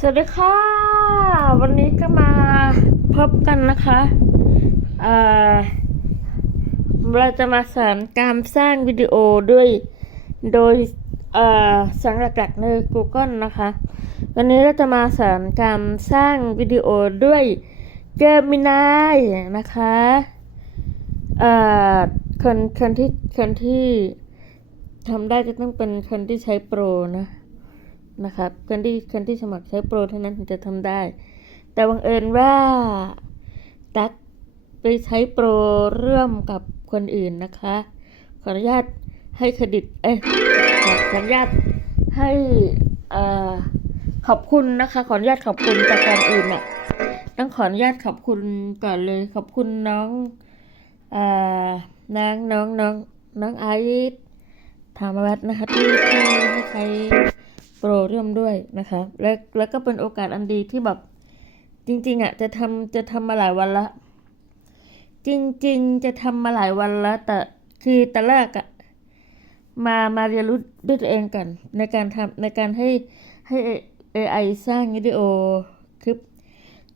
สวัสดีค่ะ วันนี้ก็มาพบกันนะคะเอ่อเราจะมาสอนการสร้างวิดีโอด้วย โดยเอ่อสังหลักๆใน Google นะคะ วันนี้เราจะมาสอนการสร้างวิดีโอด้วย Gemini นะคะเอ่อคนคนที่คนที่ทำได้จะต้องเป็นคนที่ใช้โปรนะ นะครับคนที่คนที่สมัครใช้โปรเท่านั้นถึงจะทำได้ แต่บังเอิญว่าตักไปใช้โปรร่วมกับคนอื่นนะคะ ขออนุญาตให้เครดิตเอ้ยขอขออนุญาตให้อ่อขอบคุณนะคะ ขออนุญาตขอบคุณจากการอื่นเนี่ยต้องขออนุญาตขอบคุณก่อนเลยขอบคุณน้องอ่อนางน้องน้องน้องไอซ์ธรรมวัฒน์นะคะที่ที่ให้ใช้โป รร่วมด้วยนะคะ และแล้วก็เป็นโอกาสอันดีที่แบบจริงๆอะจะทำจะทำมาหลายวันละ จริงๆจะทำมาหลายวันละแต่คือแต่แรกอะมามาเรียนรู้ด้วยตัวเองก่อนในการทำในการให้ให้ AI สร้างวิดีโอคลิป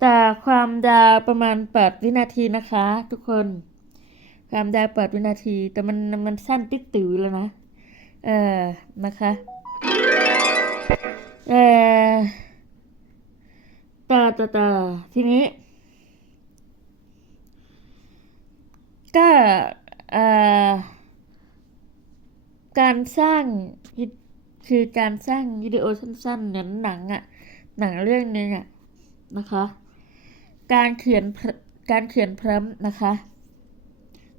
แต่ความยาวประมาณ 8 วินาทีนะคะ ทุกคน ความยาว8วินาที แต่มันมันสั้นติ๊กติ๋วแล้วนะ เออนะคะ เออต่อต่อต่ทีนี้ ก็เออการสร้างคือการสร้างวิดีโอสั้นๆเหมือนหนังอะหนังเรื่องหนึงอะนะคะ การเขียนการเขียนพร้ำนะคะ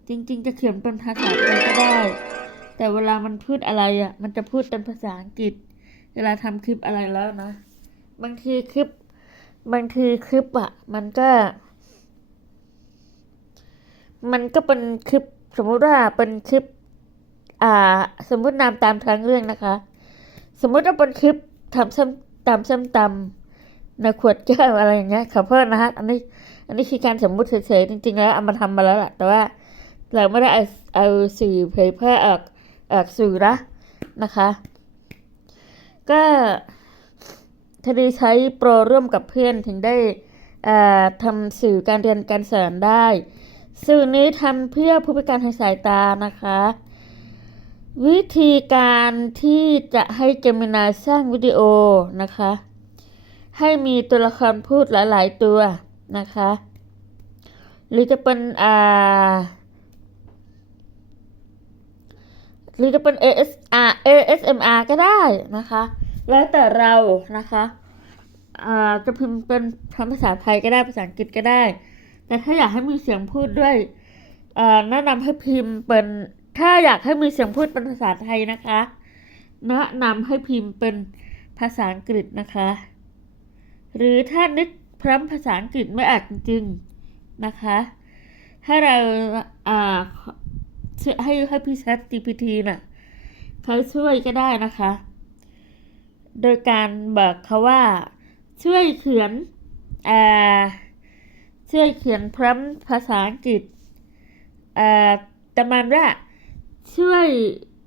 จริงๆ จะเขียนเป็นภาษาไทยก็ได้ แต่เวลามันพูดอะไรอะมันจะพูดเป็นภาษาอังกฤษ เวลาทำคลิปอะไรแล้วนะ บางทีคลิป บางทีคลิปอะมันก็ มันก็เป็นคลิป สมมุติว่าเป็นคลิป อ่า สมมุตินามตามทางเรื่องนะคะ สมมุติว่าเป็นคลิปทำส้มตำส้มตำในขวดแก้วอะไรอย่างเงี้ยขอโทษนะฮะอันนี้ อันนี้คือการสมมุติเฉยๆจริงๆแล้วเอามาทำมาแล้วแหละแต่ว่าเราไม่ได้เอาเอาสื่อเผยแพร่ออกออกสื่อนะนะคะ ก็ทดีใช้โปรร่วมกับเพื่อนถึงได้ทำสื่อการเรียนการสอนได้ สื่อนี้ทำเพื่อผู้พิการทางสายตานะคะ วิธีการที่จะให้เจมินาสร้างวิดีโอนะคะ ให้มีตัวละครพูดหลาย ๆ ตัวนะคะ หรือจะเป็นอ่าหรือจะเป็น ASR ASMR ก็ได้นะคะ แล้วแต่เรานะคะจะพิมพ์เป็นภาษาไทยก็ได้ภาษาอังกฤษก็ได้ แต่ถ้าอยากให้มีเสียงพูดด้วยแนะนำให้พิมพ์เป็นถ้าอยากให้มีเสียงพูดเป็นภาษาไทยนะคะแนะนำให้พิมพ์เป็นภาษาอังกฤษนะคะ หรือถ้านึกพร้อมภาษาอังกฤษไม่ออกจริงๆนะคะให้เราอ่าให้ให้พี่ Chat GPT น่ะเขาช่วยก็ได้นะคะ โดยการบอกเขาว่า ช่วยเขียนอ่าช่วยเขียนพร้อมภาษาอังกฤษอ่าประมาณว่าช่วย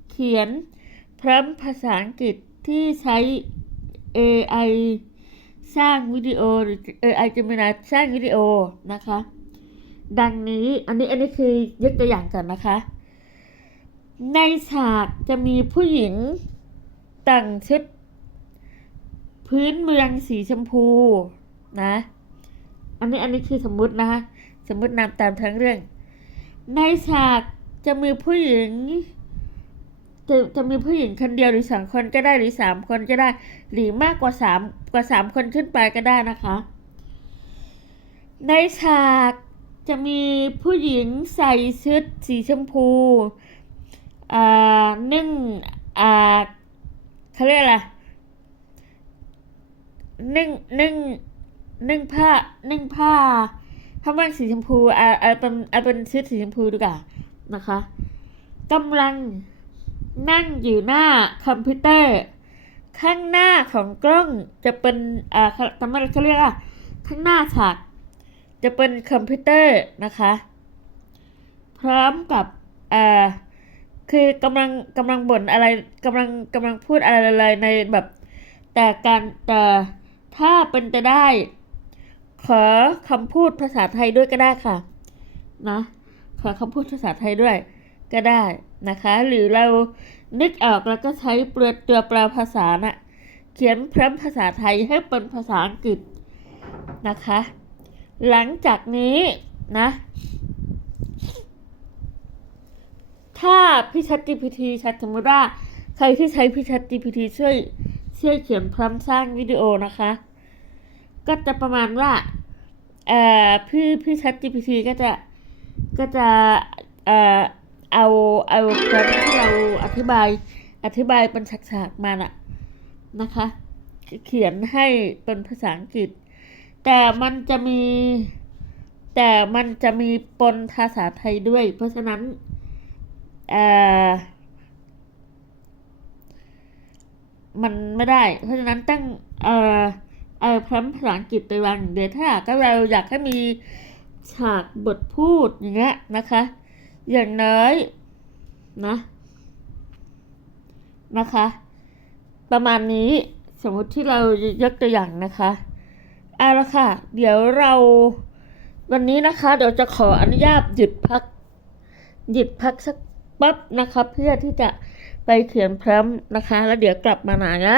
เขียนพร้อมภาษาอังกฤษที่ใช้ AI สร้างวิดีโอหรือ AI จะมีนาสร้างวิดีโอนะคะ ดังนี้อันนี้อันนี้คือยกตัวอย่างก่อนนะคะ ในฉากจะมีผู้หญิงแต่งชุด พื้นเมืองสีชมพูนะ อันนี้อันนี้คือสมมุตินะคะสมมุตินามตามทั้งเรื่อง ในฉากจะมีผู้หญิงจะจะมีผู้หญิงคนเดียวหรือสองคนก็ได้หรือสามคนก็ได้ หรือมากกว่าสามกว่าสามคนขึ้นไปก็ได้นะคะ ในฉากจะมีผู้หญิงใส่ชุดสีชมพูอ่านึ่งอ่าเขาเรียกอะไร นึ่งนึ่งนึ่งผ้านึ่งผ้าผ้าม่านสีชมพูอาเอาเป็นเอาเป็นชุดสีชมพูดีกว่านะคะกำลังนั่งอยู่หน้าคอมพิวเตอร์ ข้างหน้าของกล้องจะเป็นอ่าทำไมเขาเรียกอะข้างหน้าฉากจะเป็นคอมพิวเตอร์นะคะ พร้อมกับอ่าคือกำลังกำลังบ่นอะไรกำลังกำลังพูดอะไรอะไรในแบบแต่การแต่ ถ้าเป็นจะได้ ขอคำพูดภาษาไทยด้วยก็ได้ค่ะนะขอคำพูดภาษาไทยด้วย ก็ได้นะคะ หรือเรานึกออกแล้วก็ใช้เปลือกตัวแปลภาษาน่ะเขียนพร้อมภาษาไทยให้เป็นภาษาอังกฤษนะคะ หลังจากนี้นะ ถ้าพี่ชัด GPT ชัดสมมติว่าใครที่ใช้พี่ชัด GPT ช่วย ช่วยเขียนพร้อมสร้างวิดีโอนะคะ ก็จะประมาณว่าเอ่อพี่พี่ชัด GPT ก็จะก็จะเอ่อเอาเอาพร้อมที่เราอธิบายอธิบายเป็นฉากๆมาน่ะนะคะ เขียนให้เป็นภาษาอังกฤษ แต่มันจะมี แต่มันจะมีปนภาษาไทยด้วย เพราะฉะนั้นเอ่อ มันไม่ได้ เพราะฉะนั้นตั้งเอ่อเอ่อพร้อมภาษาอังกฤษไปวางอย่างเดียวถ้ากว่าเราอยากให้มีฉากบทพูดอย่างเงี้ยนะคะ อย่างน้อยนะนะคะ ประมาณนี้สมมติที่เรายกตัวอย่างนะคะเอาละค่ะ เดี๋ยวเราวันนี้นะคะ เดี๋ยวจะขออนุญาตหยุดพัก หยุดพักสักปั๊บนะคะ เพื่อที่จะ ไปเขียนพร้อมนะคะ แล้วเดี๋ยวกลับมาหนานะ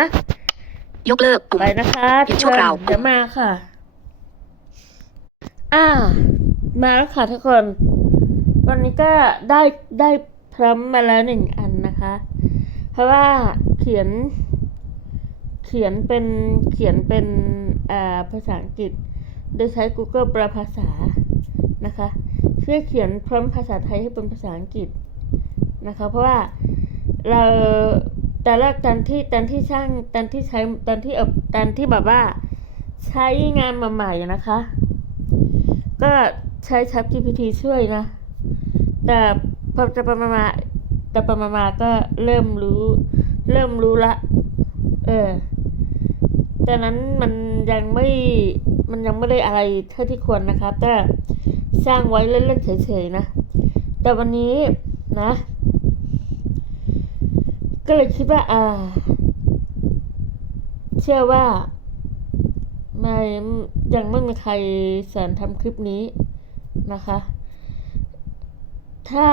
ยกเลิกปุ่มไปนะคะหยุดชั่วคราวเดี๋ยวมาค่ะ อ่า มาแล้วค่ะทุกคน วันนี้ก็ได้ได้พร้อมมาแล้วหนึ่งอันนะคะ เพราะว่าเขียน เขียนเป็นเขียนเป็นอ่าภาษาอังกฤษ โดยใช้ Google แปลภาษานะคะ เพื่อเขียนพร้อมภาษาไทยให้เป็นภาษาอังกฤษนะคะ เพราะว่า เราแต่แรกตอนที่ตอนที่ช่างตอนที่ใช้ตอนที่เอบตอนที่แบบว่า ใช้งานมาใหม่นะคะ ก็ใช้ Chat GPT ช่วยนะ แต่พอจะปมามาแต่ปมามาก็เริ่มรู้ เริ่มรู้ละ เออแต่นั้นมันยังไม่มันยังไม่ได้อะไรเท่าที่ควรนะครับ แต่สร้างไว้เล่นๆเฉยๆนะ แต่วันนี้นะ ก็เลยคิดว่า อ่า เชื่อว่าไม่ยังไม่มีใครสอนทำคลิปนี้นะคะ ถ้า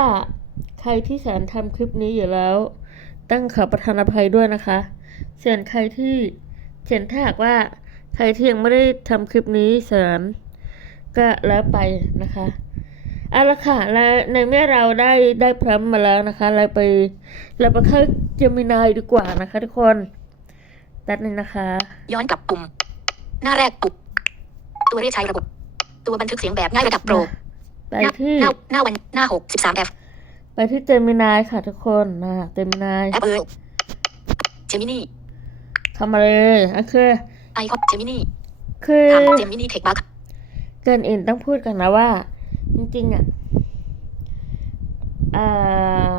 ใครที่สอนทำคลิปนี้อยู่แล้ว ตั้งขอประทานอภัยด้วยนะคะส่วนใครที่เช่นถ้าหากว่าใครที่ยังไม่ได้ทำคลิปนี้สอนก็แล้วไปนะคะ เอาละค่ะและในเมื่อเราได้ได้พร้อมมาแล้วนะคะ เราไปเราไปเข้าเจมินายดีกว่านะคะทุกคนแป๊บนึงนะคะ ย้อนกลับปุ่ม หน้าแรกปุ่มตัวเรียกใช้ระบบ ตัวบันทึกเสียงแบบง่ายระดับโปรไปหน้าที่หน้าหน้าวันหน้าหกสิบสามแอปไปที่เจมินายค่ะทุกคนนะเจมินายแอปเออเจมินี่ทำมาเลยโอเคไอคอนเจมินี่คือทำเจมินี่เทคบัคเกินอื่นต้องพูดกันนะว่า จริงๆอะอ่า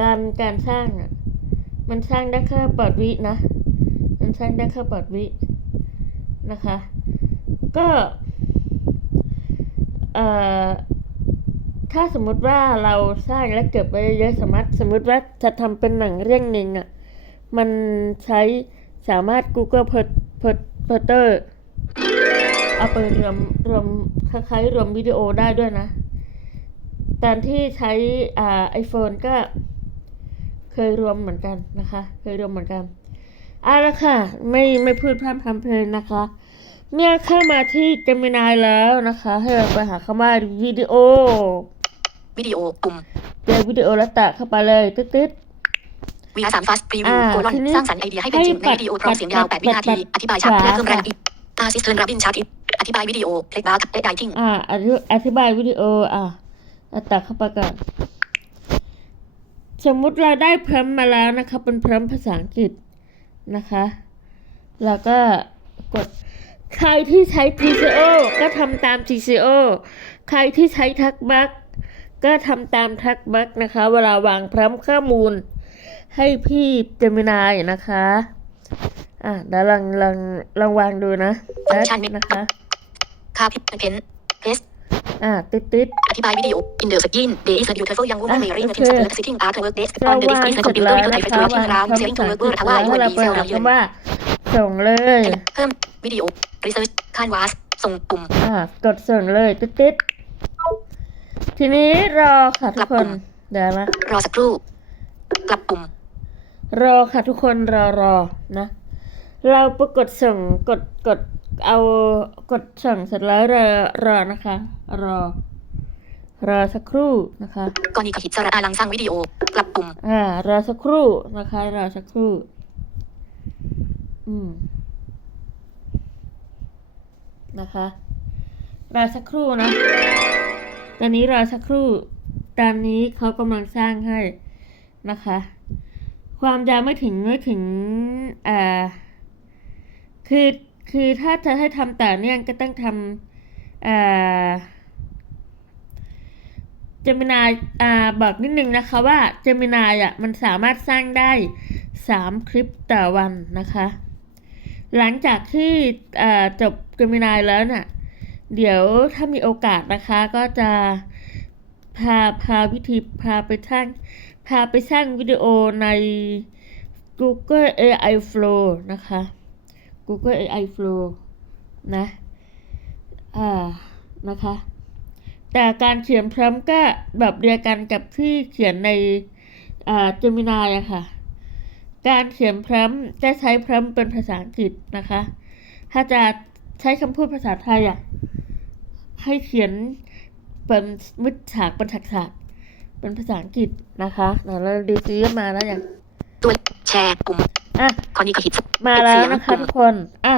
การการสร้างอะ มันสร้างได้แค่ปอดวินะ มันสร้างได้แค่ปอดวินะคะ ก็เอ่อถ้าสมมติว่าเราสร้างและเก็บไว้เยอะสามารถสมมติว่าจะทำเป็นหนังเรื่องหนึ่งอะ มันใช้สามารถ Google p o r p o r Porter เอาไปรวมรวมคล้ายๆรวมวิดีโอได้ด้วยนะ ตอนที่ใช้อ่า iPhone ก็เคยรวมเหมือนกันนะคะ เคยรวมเหมือนกันเอาละค่ะ ไม่ไม่พูดพร่ำทำเพลงนะคะ เมื่อเข้ามาที่ Gemini แล้วนะคะ ให้เราไปหาคำว่าวิดีโอ วิดีโอปุ่มเจอวิดีโอแล้วแตะเข้าไปเลยตึ๊ด VR สาม Fast Preview อ่าโคลอนทีนี้สร้างสรรค์ไอเดียให้เป็นจริงในให้ปัดวิดีโอพร้อมเสียงยาวปัด8วินาทีปัดอธิบายฉากขวาเพื่อเพิ่มแรงค่ะอีก อาซิสเทิร์นรับบินชาร์ตอธิบายวิดีโอเพลย์บาร์และไดทิงอ่าอธิอธิบายวิดีโออะเอาตะเข้าไปก่อนสมมุติเราได้พร้อมมาแล้วนะคะเป็นพร้อมภาษาอังกฤษนะคะ แล้วก็กดใครที่ใช้ TCO ก็ทำตาม TCO ใครที่ใช้ทักบักก็ทำตามทักบักนะคะ เวลาวางพร้อมข้อมูลให้พี่เจมินายนะคะ อะเดี๋ยวลองลองลองวางดูนะแป๊บนะคะค่าพิเพนเพสอ่าติดติดอธิบายวิดีโอ in the second there is a beautiful young woman อะ wearing a โอ pink เค skirt sitting at her work desk เรา on the วาง desk is เส a ร็จ computer แล้ว with a นะ typewriter คะ working วาง around คำ sharing สั่ to ง work word ทว่าแล้ววันเราดีไปเซลหาเราเยอะคำว่าส่งเลย เพิ่มวิดีโอ research canvas ส่งปุ่มอ่ากดส่งเลยติดติดทีนี้รอค่ะทุกคนเดี๋ยวนะรอสักครู่กลับปุ่มรอค่ะทุกคนรอรอนะ เราไปกดส่งกดกดเอากดส่งเสร็จแล้วรอรอนะคะ รอ รอสักครู่นะคะกรณีกหิตสระอาลังสร้างวิดีโอกลับปุ่มอ่ารอสักครู่นะคะ รอสักครู่ อืมนะคะรอสักครู่นะ ตอนนี้รอสักครู่ ตอนนี้เขากำลังสร้างให้นะคะ ความยาวไม่ถึงไม่ถึงอ่า คือคือถ้าจะให้ทำต่อเนื่องก็ต้องทำอ่าเจมินายอ่าบอกนิดนึงนะคะว่าเจมินายอะมันสามารถสร้างได้สามคลิปต่อวันนะคะ หลังจากที่อ่าจบเจมินายแล้วเน่ะเดี๋ยวถ้ามีโอกาสนะคะก็จะพาพาวิธีพาไปสร้างพาไปสร้างวิดีโอใน Google AI Flow นะคะ Google AI Flow นะอ่านะคะ แต่การเขียนพร้อมก็แบบเดียวกันกับที่เขียนในอ่า Gemini อะค่ะ การเขียนพร้อมจะใช้พร้อมเป็นภาษาอังกฤษนะคะ ถ้าจะใช้คำพูดภาษาไทยอะให้เขียนเป็นมิดฉากเป็นฉากๆเป็นภาษาอังกฤษนะคะเดี๋ยวเราดูซิว่ามาแล้วยังตัวแชร์ปุ่มอะ กรณีกหิตมาแล้วนะคะทุกคน อะ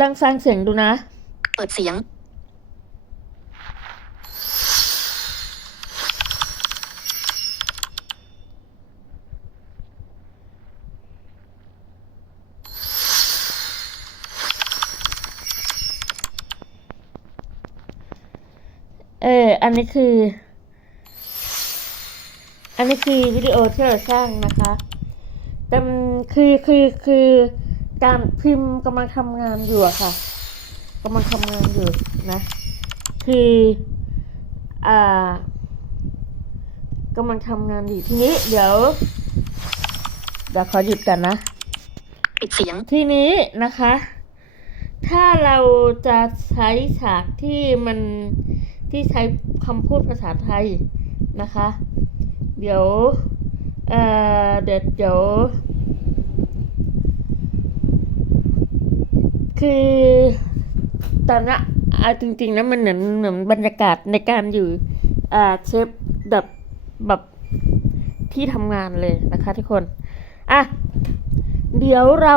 ลองฟังเสียงดูนะ เปิดเสียง เออ อันนี้คือ อันนี้คือวิดีโอที่เราสร้างนะคะ แต่มันคือคือคือการพิมพ์กำลังทำงานอยู่อะค่ะกำลังทำงานอยู่นะ คืออ่ากำลังทำงานอยู่ทีนี้ เดี๋ยวเดี๋ยวขอหยุดกันนะปิดเสียงทีนี้นะคะ ถ้าเราจะใช้ฉากที่มันที่ใช้คำพูดภาษาไทยนะคะ เดี๋ยว เอ่อเดี๋ยวเดี๋ยวคือตอนนี้เอาจริงๆนะมันเหมือนเหมือนบรรยากาศในการอยู่อ่าเชฟแบบแบบที่ทำงานเลยนะคะทุกคน อะ เดี๋ยวเรา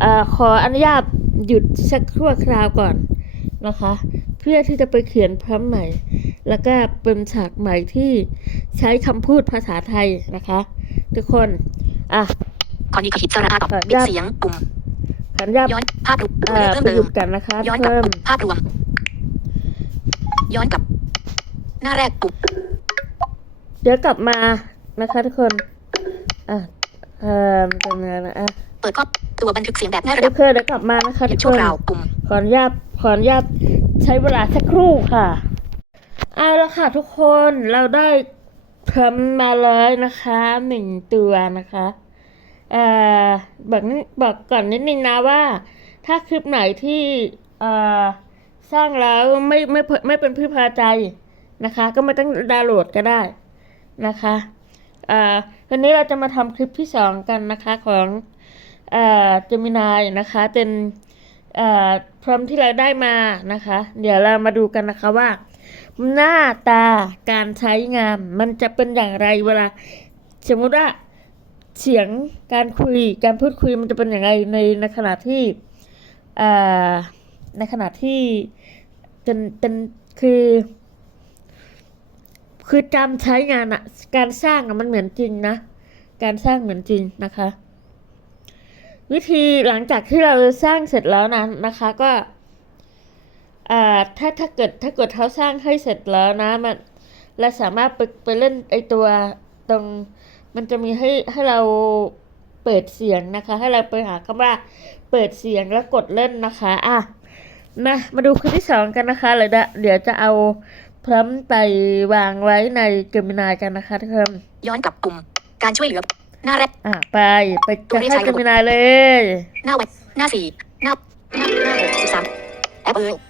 เอ่อขออนุญาตหยุดสักชั่วคราวก่อนนะคะ เพื่อที่จะไปเขียนพร้อมใหม่ แล้วก็เป็นฉากใหม่ที่ใช้คำพูดภาษาไทยนะคะ ทุกคน อะกรณีกหิตสระอาตอบเอ่อปิดยอดเสียงปุ่มขออนุญาตย้อนภาพรวมดูเอ่อเพิ่มไปเติหยุมดกันนะคะย้อนกลับเพิ่มปุ่มภาพรวม ย้อนกลับ หน้าแรกปุ่มเดี๋ยวกลับมานะคะทุกคน อะเอ่อมันเป็นยังไงนะอะเปิดข้อตัวบันทึกเสียงแบบหน้าโอแรกเคเดี๋ยวกลับมานะคะหยุทุดกชั่วคนคราวปุ่มขออนุญาตขออนุญาตใช้เวลาสักครู่ค่ะ เอาละค่ะทุกคนเราได้พร้อมมาเลยนะคะหนึ่งตัวนะคะเอ่อบอกนิบอกก่อนนิดนึงนะว่า ถ้าคลิปไหนที่เอ่อสร้างแล้วไม่ไม่ไม่เป็นที่พอใจนะคะ ก็ไม่ต้องดาวน์โหลดก็ได้นะคะเอ่อวันนี้เราจะมาทำคลิปที่สองกันนะคะของเอ่อเจมินายนะคะเป็นเอ่อพร้อมที่เราได้มานะคะ เดี๋ยวเรามาดูกันนะคะว่า หน้าตาการใช้งานมันจะเป็นอย่างไรเวลา สมมติว่าเสียงการคุยการพูดคุยมันจะเป็นอย่างไรในในขณะที่ในขณะที่เป็นเป็นคือคือการใช้งานอะการสร้างอะมันเหมือนจริงนะ การสร้างเหมือนจริงนะคะ วิธีหลังจากที่เราสร้างเสร็จแล้วนะนะคะก็ ถ้าถ้าเกิดถ้าเกิดเขาสร้างให้เสร็จแล้วนะมันเราสามารถไปไปเล่นไอตัวตรงมันจะมีให้ให้เราเปิดเสียงนะคะ ให้เราไปหาคำว่าเปิดเสียงแล้วกดเล่นนะคะอะมามาดูคลิปที่สองกันนะคะเลยนะเดี๋ยวจะเอาพร้อมไปวางไว้ในเกมินายกันนะคะทุกคนย้อนกลับปุ่มการช่วยเหลือหน้าแรกอะไปไปตัวจะเลขให้ใช้เกระบบมินายเลย หน้าเว็บหน้าสี่หน้าหน้าหน้าหกสิบสามแอปเปิล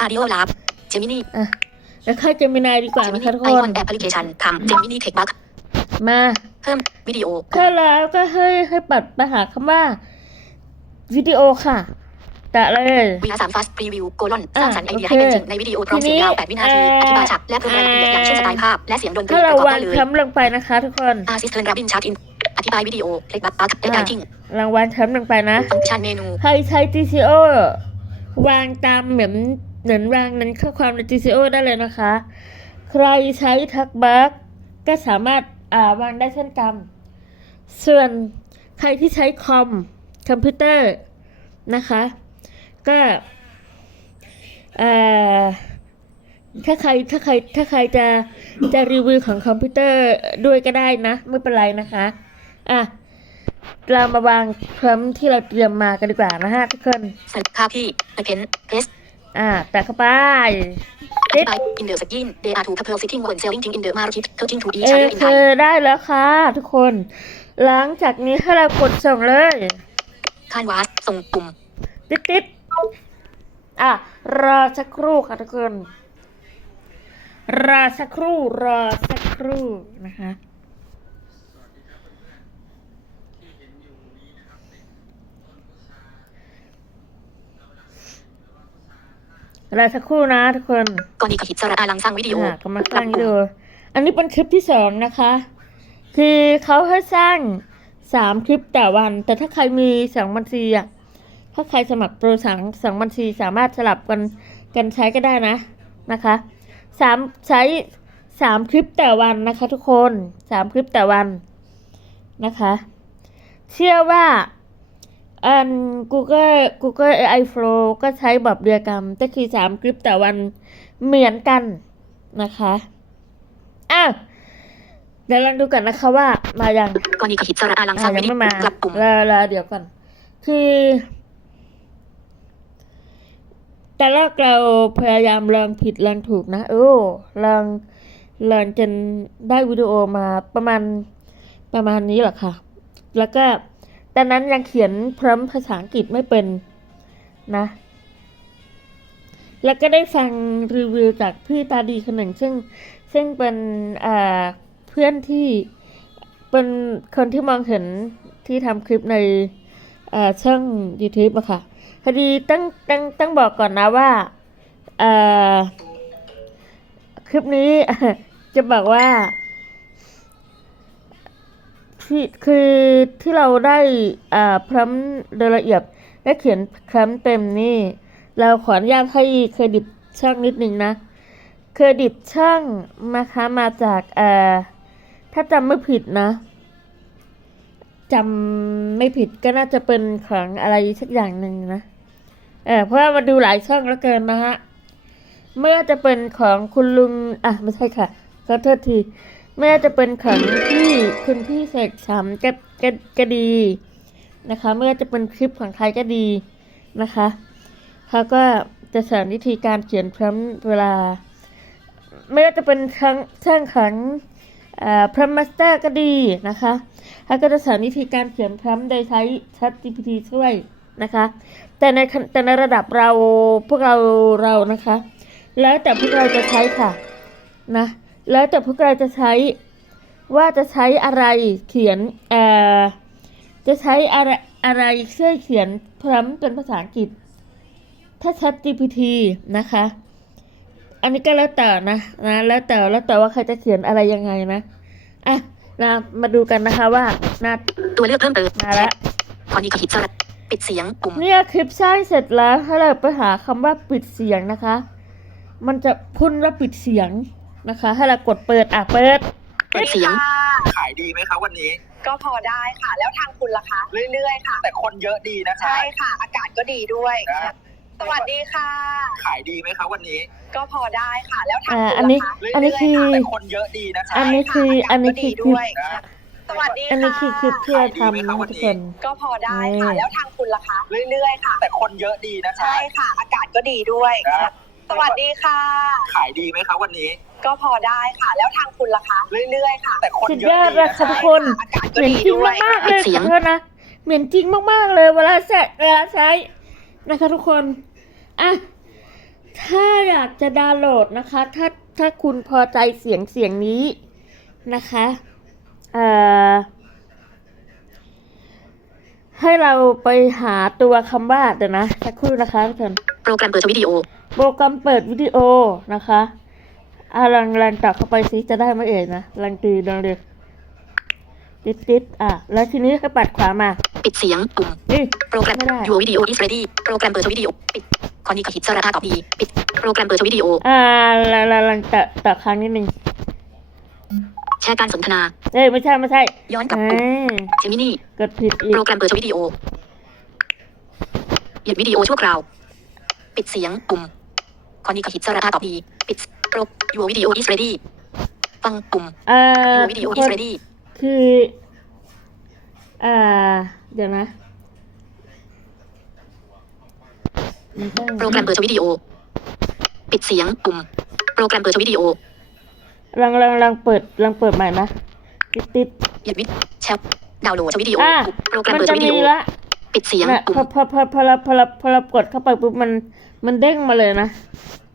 อาดิโอลาบเจมินี่อะแล้วเข้าเกมินายดีกว่าเจมินะนี่คะทุกไอคคอนนแอปพลิเคชันคำเจมินี่เทคบัคมาเพิ่มวิดีโอถ้าแล้วก็ให้ให้ปัดไปหาคำว่า วิดีโอค่ะแตะเลยวีอาสามฟาสพรีวิวโกลอนสอะร้างสรรค์ไอเดียโอเคให้เป็นจริงในวิดีโอพร้อมทีนี้เสียงยาวแปดวินาทีเอ่ออธิบายฉากและเพิ่มรายละเอียดอย่างเช่นสไตล์ภาพ และเสียงดนตรีถ้าปเราระกอบวางได้เลยคำลงไปนะคะทุกคนอาซิสเทนรับบินชาร์ตอินอธิบายวิดีโอเล็กบัคบัคและการทิ้งรางวัลคำลงไปนะฟังก์ชันเมนูใครใช้ GCO วางตามเหมือน เหมือนวางนั้นข้อความใน GCO ได้เลยนะคะ ใครใช้ทักบัคก็สามารถอ่าวางได้เช่นกัน ส่วนใครที่ใช้คอมคอมพิวเตอร์นะคะ ก็ถ้าใครถ้าใครถ้าใครจะจะรีวิวของคอมพิวเตอร์ด้วยก็ได้นะ ไม่เป็นไรนะคะอะเรามาวางพร้มที่เราเตรียมมากันดีกว่านะฮะทุกคนสร็จค่าที่ในเพนเพส อ่าแตะเข้าไปอธิบายอินเดอร์สกินเดย์อาร์ทูคัพเพิลซิทติ้งวันเซลลิงทิงอินเดอร์มาร์คิทเคิลทิงทูอีเอชาร์ออินเคไทยได้แล้วค่ะทุกคน หลังจากนี้ให้เรากดส่งเลยคานวาสส่งปุ่ม ติดติดๆอะ รอสักครู่ค่ะทุกคน รอสักครู่ รอสักครู่นะคะ รอสักครู่นะทุกคนก่อนดีกับหิตสระอาลังสร้างวิดีโออะกำลังสร้างให้ดูอันนี้เป็นคลิปที่สองนะคะ คือเขาให้สร้างสามคลิปแต่วัน แต่ถ้าใครมีสองบัญชีอะถ้าใครสมัครโปรสังสองบัญชีสามารถสลับกันกันใช้ก็ได้นะนะคะสามใช้สามคลิปแต่วันนะคะ ทุกคนสามคลิปแต่วันนะคะ เชื่อว่า อัน Google Google AI Flow ก็ใช้แบบเดียวกันก็คือสามคลิปแต่วันเหมือนกันนะคะอ้าวเดี๋ยวลองดูกันนะคะว่ามายังก่อนดีกับหิตสระอาลังสอ่าร้างยัวิงดีไม่โอมากลับปุ่มรอรอเดี๋ยวก่อน คือแต่แรกเราพยายามลองผิดลองถูกนะ โอ้ลองลองจนได้วิดีโอมาประมาณประมาณนี้แหละค่ะ แล้วก็ ตอนนั้นยังเขียนพร้อมภาษาอังกฤษไม่เป็นนะ แล้วก็ได้ฟังรีวิวจากพี่ตาดีคนหนึ่ง ซึ่งซึ่งเป็นอ่าเพื่อนที่เป็นคนที่มองเห็นที่ทำคลิปในอ่อช่อง YouTube อะค่ะพอดีตั้งตั้งตั้งบอกก่อนนะว่าอ่อคลิปนี้จะบอกว่า ที่คือที่เราได้อ่าพร้อมโดยละเอียดและเขียนครั้เต็มนี่ เราขออนุญาตให้เครดิตช่องนิดนึงนะ เครดิตช่องนะคะมาจากอ่อถ้าจำไม่ผิดนะจำไม่ผิดก็น่าจะเป็นของอะไรสักอย่างหนึ่งนะเออเพราะว่ามาดูหลายช่องแล้วเกินนะฮะไม่ว่าจะเป็นของคุณลุง อะ ไม่ใช่ค่ะขอโทษที ไม่ว่าจะเป็นของที่คุณพี่เสกสามก็ก็ก็ดีนะคะไม่ว่าจะเป็นคลิปของใครก็ดีนะคะเขาก็จะสอนวิธีการเขียนพร้อมเวลา ไม่ว่าจะเป็นช่างช่างของพร m มาสเตอร์ก็ดีนะคะแล้วก็จะสอนวิธีการเขียนพร m โดยใช้ Chat GPT ช่วยนะคะ แต่ในแต่ในระดับเราพวกเราเรานะคะ แล้วแต่พวกเราจะใช้ค่ะนะ แล้วแต่พวกเราจะใช้ว่าจะใช้อะไรเขียนเอ่อจะใช้อะไรอะไรช่วยเขียนพร้อมเป็นภาษาอังกฤษ ถ้า Chat GPT นะคะ อันนี้ก็แล้วแต่นะนะแล้วแต่แล้วแต่ว่าใครจะเขียนอะไรยังไงนะอะนะมาดูกันนะคะว่านะตัวเลือกเพิ่มเติมมาแล้วก่อนดีกับหิตสระปิดเสียงปุ่มเนี่ยคลิปสร้างเสร็จแล้วถ้าเราไปหาคำว่าปิดเสียงนะคะ มันจะพุ่นว่าปิดเสียง นะคะให้เรากดเปิดอะเปิด เปิดเสียง ขายดีไหมคะวันนี้ ก็พอได้ค่ะ แล้วทางคุณล่ะคะ เรื่อยๆค่ะ แต่คนเยอะดีนะคะ ใช่ค่ะ อากาศก็ดีด้วยนะสวัสดีค่ะ ขายดีไหมคะวันนี้ ก็พอได้ค่ะ แล้วทางอ่าคุณอันนี้ล่ะคะอันนี้คือ แต่คนเยอะดีนะคะ อันนี้คือใช่ะอันนี้ากาศก็คือดีด้วยนะค่ะสวัสดีอันนี้คือค่ะคือเพื่อขายดีทำไหมนะคะคะวันทุกนี้คน ก็พอได้ค่ะนี่แล้วทางคุณล่ะคะ เรื่อยๆค่ะ แต่คนเยอะดีนะคะ ใช่ค่ะ อากาศก็ดีด้วยนะ สวัสดีค่ะ ขายดีไหมคะวันนี้ ก็พอได้ค่ะ แล้วทางคุณล่ะคะ เรื่อยๆค่ะ แต่คนสุดเยยออะดดีเลยนะค่ะคะทุกคนอากาศเหก็ม็นดีจริงด้วยมากๆเลยเสีขยองโทษนะ เหม็นจริงมากๆเลย เวลาแสะเวลาใช้นะคะทุกคน อะ ถ้าอยากจะดาวน์โหลดนะคะ ถ้าถ้าคุณพอใจเสียงเสียงนี้นะคะ เอ่อ ให้เราไปหาตัวคำว่าเดี๋ยวนะสักครู่นะคะทุกคน โปรแกรมเปิดวิดีโอ โปรแกรมเปิดวิดีโอนะคะอะลังลังตักเข้าไปซิจะได้ไหมเอ่ยนะลังตีลองดูติดติดๆอะ แล้วทีนี้ก็ปัดขวามา ปิดเสียงปุ่มนี่โปรแกรมไม่ได้ Your video is ready โปรแกรมเปิดวิดีโอปิดคอนนี้ก็ฮิตสระตาตอบดีปิดโปรแกรมเปิดวิดีโออ่าลังลังลังตักตักครั้งนิดนึงแชร์การสนทนาเอ้ยไม่ใช่ไม่ใช่ ย้อนกลับเอ้ปุ่มยเจมินี่กดผิดอีกโปรแกรมเปิดวิดีโอหยุดวิดีโอชั่วคราว ปิดเสียงปุ่ม คอนนี้ก็ฮิตสระตาตอบดีปิดโปร Your video is ready ฟังปุ่มอ่า Your ทุ video กค is น ready คืออ่าเดี๋ยวนะมันต้องโปรแกรมเปิดวิดีโอ ปิดเสียงปุ่ม โปรแกรมเปิดวิดีโอลังลังลังเปิดลังเปิดใหม่นะติดติดหยุดวิดแชร์ดาวน์โหลดวิดีโออะโปรแกรมมันเปิดจะวิมีดีโอละปิดเสียงน่ะปุ่พมอพอพอพอเราพอเราพอเรากดเข้าไปปุ๊บมัน มันเด้งมาเลยนะ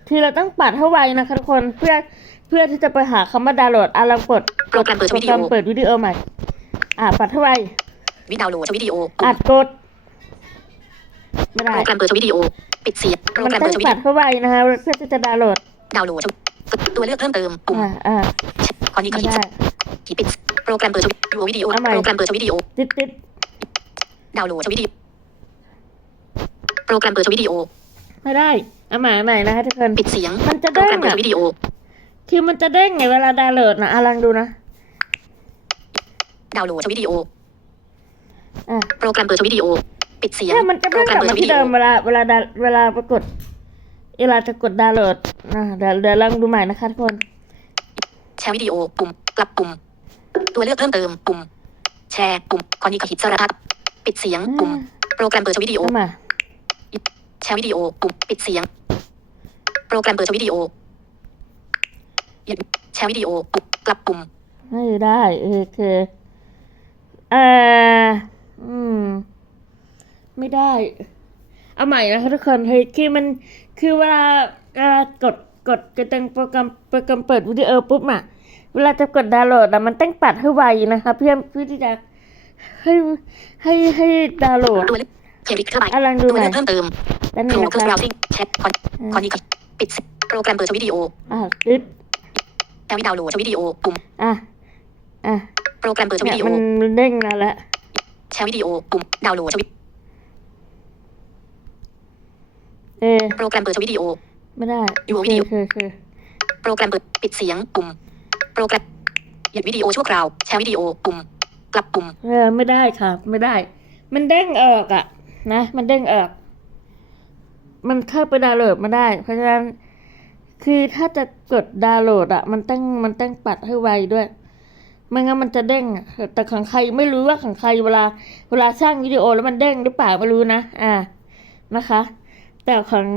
ที่เราต้องปัดให้ไวนะคะทุกคนเพื่อเพื่อที่จะไปหาคำว่าดาวน์โหลดอะเรากดโปรแกรมเปิดโปรวิดีแกรโอมเปิดวิดีโอใหม่ อะปัดให้ไววิดาวน์โหลดวิดีโออัดกดไม่ได้โปรแกรมเปิดวิดีโอปิดเสียงโปรมันแกรมต้อเปิงดวิปัดีดโอให้ไวนะคะเพื่อที่จะดาวน์โหลดดาวน์โหลดตัวเลือกเพิ่มเติมปุ่มอ่าอ่าคอนนี้ก็ไม่ฮิตได้ฮิตปิดโปรแกรมเปิดวิดีโอเอาใหม่โปรแกรมเปิดวิดีโอติดติดดาวน์โหลดวิดีโอโปรแกรมเปิดวิดีโอ ไม่ได้เอาใหม่เอาใหม่นะคะทุกคนปิดเสียงมันจะโปรเด้แกรงมเปิดอะวิดีโอ คือมันจะเด้งไงเวลาดาวน์โหลดนะอะลองดูนะ ดาวน์โหลดวิดีโออะโปรแกรมเปิดวิดีโอ ปิดเสียงเนี่ยมันจะโปรเด้งแกรกมลับเปิดมาวิที่ดีโอเดิมเวลาเวลาดาเวลาปรากฏเวลาจะกดดาวน์โหลดนะเดี๋ยวเดี๋ยวลองดูใหม่นะคะทุกคนแชร์วิดีโอปุ่มกลับปุ่ม ตัวเลือกเพิ่มเติมปุ่ม แชร์ปุ่มคอนนี้ก็ฮิตสระทัดปิดเสียงปุ่ม โปรแกรมเปิดวิดีโอเอามา แชร์วิดีโอ ปุ่มปิดเสียง โปรแกรมเปิดแชวิดีโอแชร์วิดีโอปุ่มกลับปุ่มไม่ได้เออคือเอ่ออืม ไม่ได้ เอาใหม่นะคะทุกคนเฮ้ยคือมันคือเวลาเวลากดกดกระตังโปรแกรมโปรแกรมเปิดวิดีโอปุ๊บอะเวลาจะกดดาวน์โหลดอะมันต้องปัดให้ไวนะคะ เพื่อเพื่อที่จะให้ให้ให้ดาวน์โหลด ตัวเลือกเขียนลิเข้าไปอะลองดูตัวใหม่เลือกเพิ่มเติมแล้วโปนี่รนะคือคะ browsing แชทคอนคอนนี้ก็ปิดโปรแกรมเปิดวิดีโออะติดแชร์วิดาวน์โหลดวิดีโอปุ่มอะอะโปรแกรมเปิดเนี่วิยดีโอมันเด้งมาแล้วแชร์วิดีโอปุ่มดาวน์โหลดวิเออโปรแกรมเปิดวิดีโอไม่ได้อยู่คือวิดีโอคือคือโปรแกรมเปิดปิดเสียงปุ่ม โปรแกรมหยุดวิดีโอชั่วคราว แชร์วิดีโอปุ่ม กลับปุ่ม เออ ไม่ได้ค่ะ ไม่ได้ มันเด้งออกอะ นะ มันเด้งออก มันเข้าไปดาวน์โหลดมาได้ เพราะฉะนั้น คือถ้าจะกดดาวน์โหลดอะมันต้องมันต้องปัดให้ไวด้วยไม่งั้นมันจะเด้ง แต่ของใครไม่รู้ว่าของใครเวลา เวลาสร้างวิดีโอแล้วมันเด้งหรือเปล่าไม่รู้นะ อ่า นะคะ แต่ของ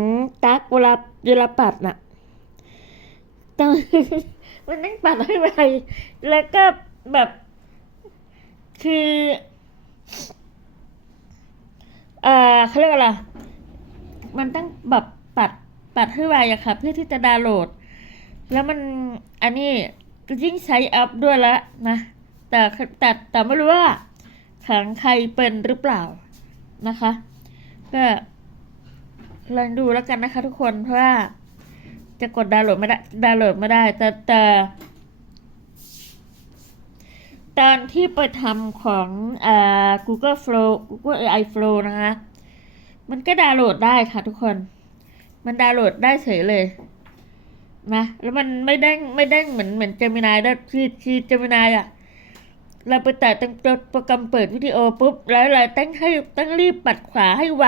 ตั๊กเวลาเวลาปัดน่ะต้องมันต้องปัดให้ไวแล้วก็แบบคือ เอ่อเขาเรียกอะไรมันต้องแบบปัดปัดให้ไวอะค่ะ เพื่อที่จะดาวน์โหลด แล้วมันอันนี้ก็ยิ่งใช้แอปด้วยล้วนะแต่แต่แต่ไม่รู้ว่าของใครเป็นหรือเปล่านะคะ ก็ลองดูแล้วกันนะคะทุกคนเพราะว่าจะกดดาวน์โหลดไม่ได้ดาวน์โหลดไม่ได้ แต่แต่ ตอนที่ไปทำของอ Google Flow Google AI Flow นะคะ มันก็ดาวน์โหลดได้ค่ะทุกคน มันดาวน์โหลดได้เฉยเลยนะ แล้วมันไม่เด้งไม่เด้งเหมือนเหมือนเจมินายได้คือคือเจมินายอะเราไปแต่ตั้งโปรแกรมเปิดวิดีโอปุ๊บ แล้วเราต้งให้ตั้งรีบปัดขวาให้ไว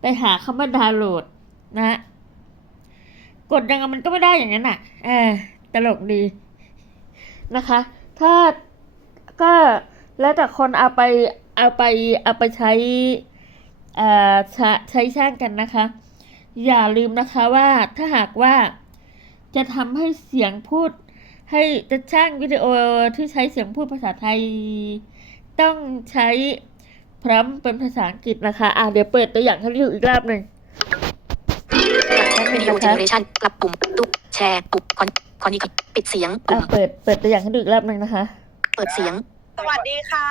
ไปหาคำว่าดาวน์โหลดนะฮะกดยังไงมันก็ไม่ได้อย่างนั้นอะเออตลกดีนะคะ ถ้า ก็แล้วแต่คนเอาไปเอาไปเอาไปใช้เอ่อใช้ใช้ช่างกันนะคะ อย่าลืมนะคะว่าถ้าหากว่าจะทำให้เสียงพูด ให้จะช่างวิดีโอที่ใช้เสียงพูดภาษาไทย ต้องใช้พร้อมเป็นภาษาอังกฤษนะคะ อะเดี๋ยวเปิดตัวอย่างให้ดูอีกรอบหนึ่งวิดีโอเจเนอเรชันกลับปุ่มตุกแชร์ปุ่มคอนคอนนี้ปิดเสียงอะปุ่มเปิดเปิดตัวอย่างให้ดูอีกรอบหนึ่งนะคะ เปิดเสียง สวัสดีค่ะ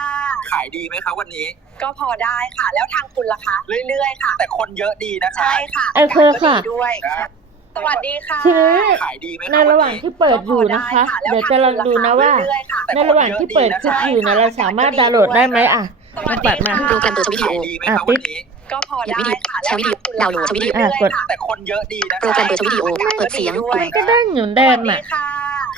ขายดีไหมคะวันนี้ ก็พอได้ค่ะ แล้วทางคุณล่ะคะเรื่อยๆค่ะ แต่คนเยอะดีนะคะ ใช่ค่ะเออากาศคือก็ค่ะดีด้วยครับสวัสดีค่ะทีนี้ขายดีไหมในคะระหว่างที่เปิดอยู่นะคะ เดี๋ยวจะลองดูนะว่าเรื่อยๆค่ะในระหว่างที่เปิดคลิปอยู่นะเราสามารถดาวน์โหลดได้ไหมอะสวัมาสเปิดีดมาค่ะโปรแกรมเปิดสวิตช์ขายดีไหมคะวันนี้ ก็พอได้ค่ะแชร์วิดีโอดาวน์โหลดวิดีโออะกด แต่คนเยอะดีนะโปรคะแกรมเปิดวิดีโอ เปิดเสียงด้วยก็ได้อยู่แดสวันสดีอะค่ะ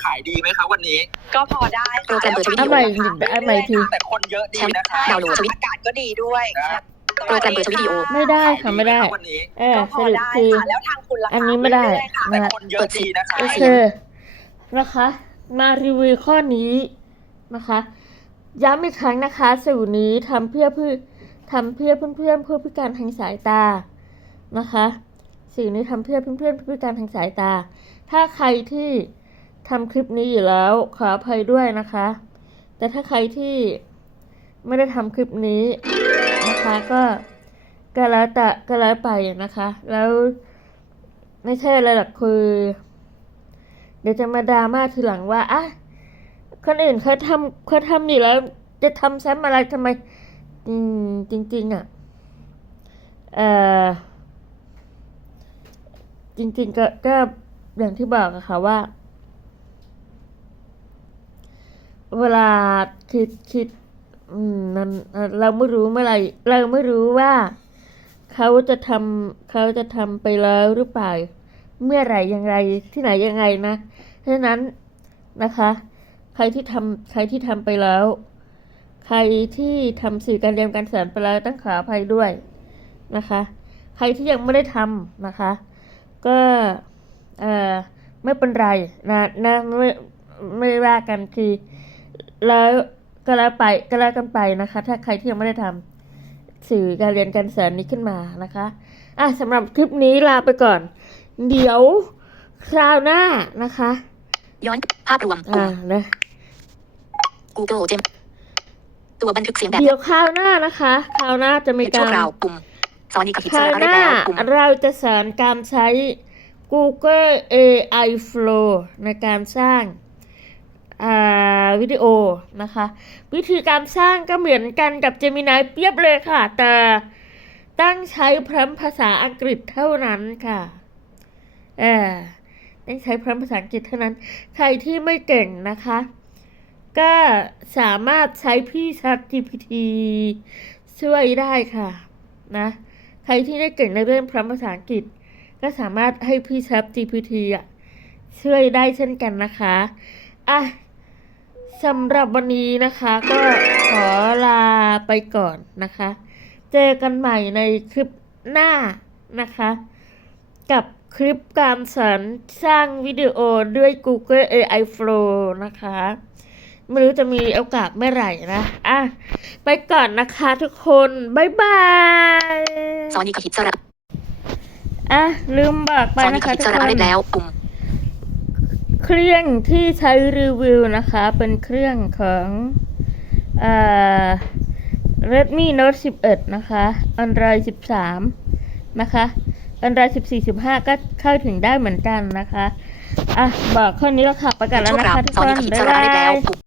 ขายดีไหมคะวันนี้ ก็พอได้โปรแกรมเปิดวิดีเอาโอใหม่อีกเอาใหม่ที แต่คนเยอะดีนะคะใช่ดาวน์โหลดค่ะอากาศก็ดีด้วยครับโปรแกรมเปิดวิดีโอ ไม่ได้ค่ะไม่ได้ ขายหคะวันนี้เออก็พสอรุปได้คือ ค่ะแล้วทางคุณล่ะคะอันนี้ไม่ได้ เรื่อยๆค่ะ แต่คนเยอะดีนะคะโอเคนะคะ มารีวิวข้อนี้นะคะ ย้ำอีกครั้งนะคะสื่อนี้ทำเพื่อเพื่อทำเพื่อเพื่อนๆผู้พิการทางสายตานะคะ สื่อนี้ทำเพื่อเพื่อนๆผู้พิการทางสายตา ถ้าใครที่ ทำคลิปนี้อยู่แล้วขออภัยด้วยนะคะ แต่ถ้าใครที่ไม่ได้ทำคลิปนี้นะคะก็ก็แล้วแต่ก็แล้วไปนะคะ แล้วไม่ใช่อะไรหรอกคือ เดี๋ยวจะมาดราม่าทีหลังว่าอะคนอื่นเขาทำเขาทำอยู่แล้ว จะทำซ้ำอะไรทำไมอืมจริงอะเออจริง ๆ ก็ก็อย่างที่บอกอะค่ะว่า เวลาคิดคิดอืมมันเราไม่รู้เมื่อไรเราไม่รู้ว่า เขาจะทำเขาจะทำไปแล้วหรือเปล่าเมื่อไหร่อย่างไรที่ไหนยังไงนะเพราะฉะนั้นนะคะ ใครที่ทำใครที่ทำไปแล้ว ใครที่ทำสื่อการเรียนการสอนไปแล้วต้องขออภัยด้วยนะคะ ใครที่ยังไม่ได้ทำนะคะ ก็เอ่อไม่เป็นไรนะนะไม่ไม่ว่ากันคือ แล้วก็แล้วไปก็แล้วกันไปนะคะ ถ้าใครที่ยังไม่ได้ทำสื่อการเรียนการสอนนี้ขึ้นมานะคะอะสำหรับคลิปนี้ลาไปก่อน เดี๋ยวคราวหน้านะคะ ย้อนภาพรวมปุ่อ่ามนะ Google Gem ตัวบันทึกเสียงแบบเดี๋ยวคราวหน้านะคะคราวหน้าจะมีชั่กาวรคราวปุ่มสอนนี้กับฮิตคสราวระหได้น้าแล้วปุ่มเราจะสอนการใช้ Google AI Flow ในการสร้างอ่า วิดีโอนะคะ วิธีการสร้างก็เหมือนกันกับ Gemini เปรียบเลยค่ะ แต่ตั้งใช้พร้มภาษาอังกฤษเท่านั้นค่ะเออต้องใช้พร้มภาษาอังกฤษเท่านั้น ใครที่ไม่เก่งนะคะ ก็สามารถใช้พี่ ChatGPT ช่วยได้ค่ะนะใครที่ได้เก่งในเรื่องพร้มภาษาอังกฤษ ก็สามารถให้พี่ ChatGPT อะช่วยได้เช่นกันนะคะอะ สำหรับวันนี้นะคะ ก็ขอลาไปก่อนนะคะ เจอกันใหม่ในคลิปหน้านะคะ กับคลิปการสอนสร้างวิดีโอด้วย Google AI Flow นะคะ ไม่รู้จะมีโอกาสเมื่อไหร่นะ อะ ไปก่อนนะคะทุกคน บ๊ายบายสอนนี้กับฮิตสระอะ ลืมบอกไปสอนนี้นะกับคะฮิตทุสกระคนได้แล้วปุ่ม เครื่องที่ใช้รีวิวนะคะ เป็นเครื่องของอ่า Redmi Note 11 นะคะ Android 13 นะคะ Android 14 15 ก็เข้าถึงได้เหมือนกันนะคะ อะ บอกข้อนี้แล้วค่ะไปกันแล้วนะคราวคะทุกคนนนี้กับฮิตบ๊ายระบาได้แล้วย